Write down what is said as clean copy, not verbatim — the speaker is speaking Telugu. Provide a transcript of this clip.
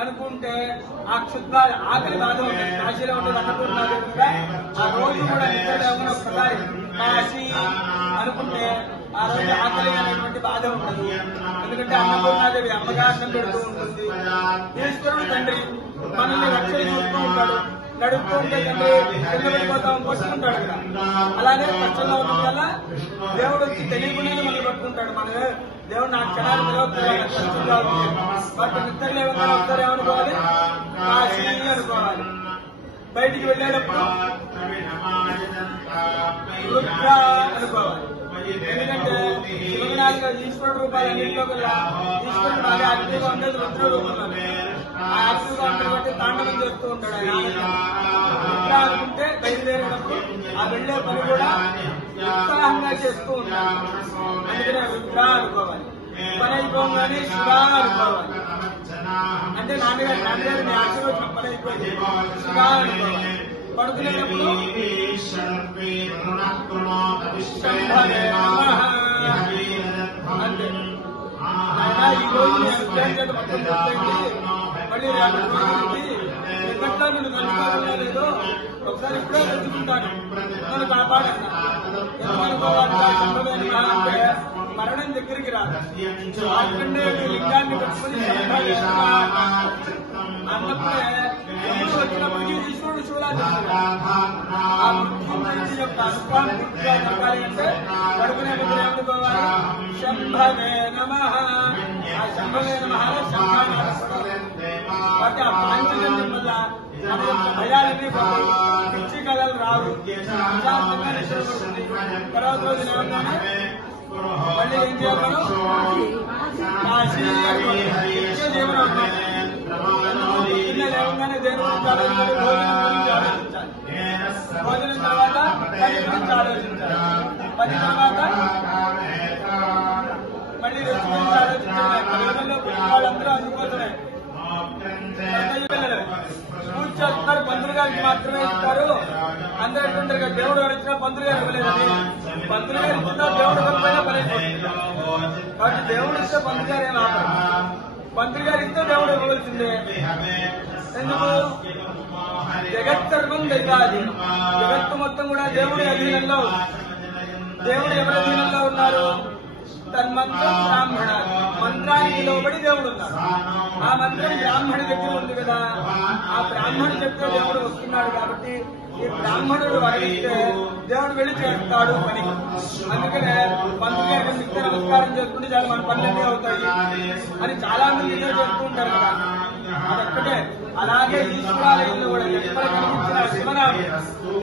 అనుకుంటే ఆ క్షుద్ర ఆకలి బాధ ఉంటుంది. కాశీలో ఉంటుంది అన్నపూర్ణాదేవి కూడా ఆ రోజు కూడా నిద్రలేమని ఒకసారి కాశీ అనుకుంటే ఆ రోజు ఆకలి అనేటువంటి బాధ ఉండదు. ఎందుకంటే అన్నపూర్ణాదేవి అమ్మగా అన్నం పెడుతూ ఉంటుంది. ఈశ్వరుడు తండ్రి మనల్ని రక్షణ చూస్తూ ఉంటాడు. నడుస్తూ ఉంటే తండ్రి కింద పడిపోతాం పట్టుకుంటాడు కదా. అలానే కష్టంలో ఉండడం వల్ల దేవుడు వచ్చి తెలియకుండానే మనల్ని పట్టుకుంటాడు. మన దేవుడు నా క్షణాలు కష్టంగా ఉంది బట్ నిద్ర లేవగానే ఒకసారి ఏమనుకోవాలి, కాశీ అనుకోవాలి. బయటికి వెళ్ళేటప్పుడు రుద్ర అనుకోవాలి. ఎందుకంటే శివనాలుగా ఈశ్వరుడు రూపాయలు అన్నింటిలో కల్లా ఈశ్వరుడు బాగా యాక్టివ్గా ఉండేది రుద్ర రూపంలో. ఆ యాక్టివ్గా ఉండడం బట్టి తాండవం చేస్తూ ఉంటాడు ఆయన. రుద్ర అనుకుంటే బయలుదేరేటప్పుడు ఆ వెళ్లే పని కూడా ఉత్సాహంగా చేస్తూ ఉంటాడు. అందుకనే రుద్ర అనుకోవాలి. పని అయిపోగానే శివ అనుకోవాలి. అంటే నాన్నగారు మీ ఆశీర్వచనం పని అయిపోయింది శివ అనుకోవాలి. పడుకునేటప్పుడు అంటే ఆయన ఈ రోజు నేను మొత్తం చెప్తాండి మళ్ళీ రేపటి రోజుకి ఎక్కట్లో నేను కలుసుకోవాలో లేదో ఒకసారి ఇప్పుడే తెలుసుకుంటాను, నన్ను కాపాడన్నా. ఎందుకనుకోవాలి అంటే మరణం దగ్గరికి రాదు. అక్కడే లింగాన్ని పెట్టుకుని అన్నప్పుడే ఎప్పుడు వచ్చినప్పటికీ ఈశ్వరుడు చూడాలి. ఆ మృత్యుంజయుడి యొక్క అనుభవాన్ని పూర్తిగా చెప్పాలి అంటే పడుకునే అనుకోవాలి శంభవే నమః. ఆ శంభవే నమః శంభాన్ని కాబట్టి ఆ పాంచజన్యం వల్ల మన యొక్క భయాలన్నీ పోతాయి, పిచ్చి కళలు రావు, ప్రశాంతంగా నిద్రపడుతుంది. తర్వాత రోజు లేవగానే మళ్ళీ ఏం చేయాలి, కాశీ దేవుడు అన్నాం. పొద్దున్నే లేవగానే దేవుడు గురించి ఆలోచించాలి, భోజనం గురించి ఆలోచించాలి. భోజనం తర్వాత పని గురించి ఆలోచించాలి. పని తర్వాత మళ్ళీ రుచి గురించి ఆలోచించాలి. పిల్లల్లో వాళ్ళందరూ అందుకోతున్నాయి. పూజ చేస్తున్నారు, పంతులు గారికి మాత్రమే ఇస్తారు. అందరూ అంటుంటారు కదా దేవుడు గారు ఇచ్చినా పంతులు గారు ఇవ్వలేదని. పంతులు గారు ఇచ్చినా దేవుడు ఇవ్వకపోయినా పని అయిపోతుంది. కాబట్టి దేవుడు ఇస్తే పంతులు గారు ఏం ఆపరు. పంతులు గారు ఇస్తే దేవుడు ఇవ్వవలసిందే. ఎందుకు? జగత్తర్వం దైవాధీనం. జగత్తు మొత్తం కూడా దేవుడి అధీనంలో ఉంది. దేవుడు ఎవరి అధీనంలో ఉన్నారు? తన్మంత్రం బ్రాహ్మణ. మంత్రానికి లోబడి దేవుడు ఉన్నారు. ఆ మంత్రం బ్రాహ్మణి దగ్గర ఉంది కదా, ఆ బ్రాహ్మణి దగ్గర దేవుడు వస్తున్నాడు. కాబట్టి ఈ బ్రాహ్మణుడు వరలిస్తే దేవుడు వెళ్ళి చేస్తాడు పని. అందుకనే పంతులు గారికి నిత్య నమస్కారం చేసుకుంటే చాలా మన పనులన్నీ అవుతాయి అని చాలా మంది ఇదే చేస్తూ ఉంటారు కదా. అదొక్కటే. అలాగే ఈశ్వరాలయంలో కూడా ఎప్పటికైనా